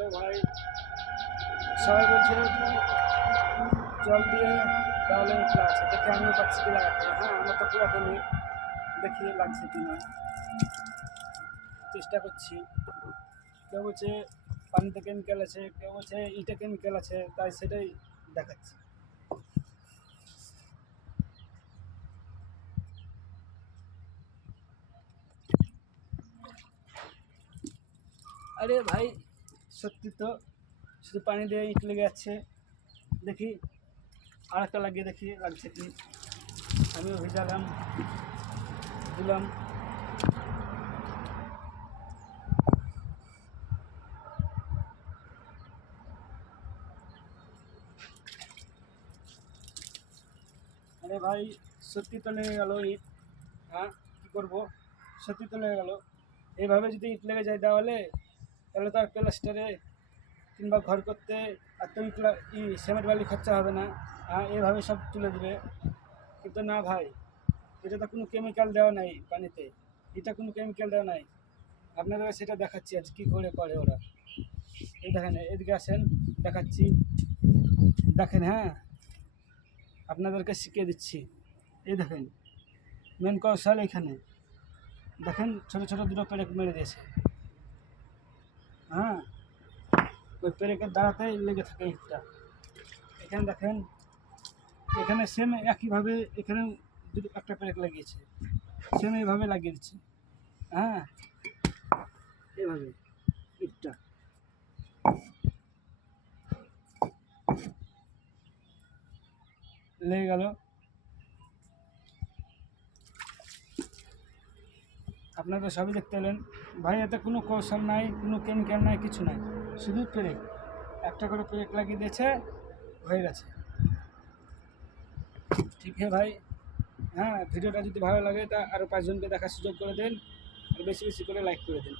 আসলে ভাই সবাই বলছিল কি জল দিয়ে তাহলে লাগছে, দেখে আমিও পাচ্ছি কি লাগাতে। হ্যাঁ, আমার তো পুরাতনই, দেখি লাগছে কি না, চেষ্টা করছি। কেউ বলছে পানিতে কেমিক্যাল আছে, কেউ বলছে ইটে কেমিক্যাল আছে, তাই সেটাই দেখাচ্ছি। আরে ভাই সত্যি তো, শুধু পানি দিয়ে ইট লেগে যাচ্ছে। দেখি আর একটা লাগিয়ে দেখি লাগছে কি। আমিও ভিজালাম, দিলাম। আরে ভাই সত্যি তো লেগে গেল ইট। হ্যাঁ, কী করবো, সত্যি তো লেগে গেল। এইভাবে যদি ইট লেগে যায় দেওয়ালে, তাহলে তো আর প্লাস্টারে কিংবা ঘর করতে আর তো সিমেন্ট বালি খরচা হবে না। হ্যাঁ, এভাবে সব তুলে দেবে। কিন্তু না ভাই, এটা তো কোনো কেমিক্যাল দেওয়া নাই পানিতে, এটা কোনো কেমিক্যাল দেওয়া নাই। আপনাদের সেটা দেখাচ্ছি আজ কী করে করে ওরা। এই দেখেন, এদিকে আসেন, দেখাচ্ছি। দেখেন, হ্যাঁ, আপনাদেরকে শিখিয়ে দিচ্ছি। এই দেখেন, মেন কৌশল এখানে দেখেন, ছোটো ছোটো দুটো পেরেক মেরে দিয়েছে। হ্যাঁ, ওই পেরেকের দ্বারাতেই লেগে থাকে ইটটা। এখানে দেখেন, এখানে সেম একইভাবে এখানে দুটো একটা পেরেক লাগিয়েছে, সেম এইভাবে লাগিয়ে দিচ্ছে। হ্যাঁ, এইভাবে ইটটা লেগে গেল। আপনারা সবই দেখতে পেলেন ভাই, এতে কোনো কৌশল নাই, কোনো কেমিক্যাল নাই, কিছু নাই, শুধু পেরেক। একটা করে পেরেক লাগিয়ে দিয়েছে, হয়ে গেছে। ঠিক है ভাই। হ্যাঁ, ভিডিওটা যদি ভালো লাগে তা আরও 5 জনকে দেখার সুযোগ করে দিন, আর বেশি বেশি করে লাইক করে দিন।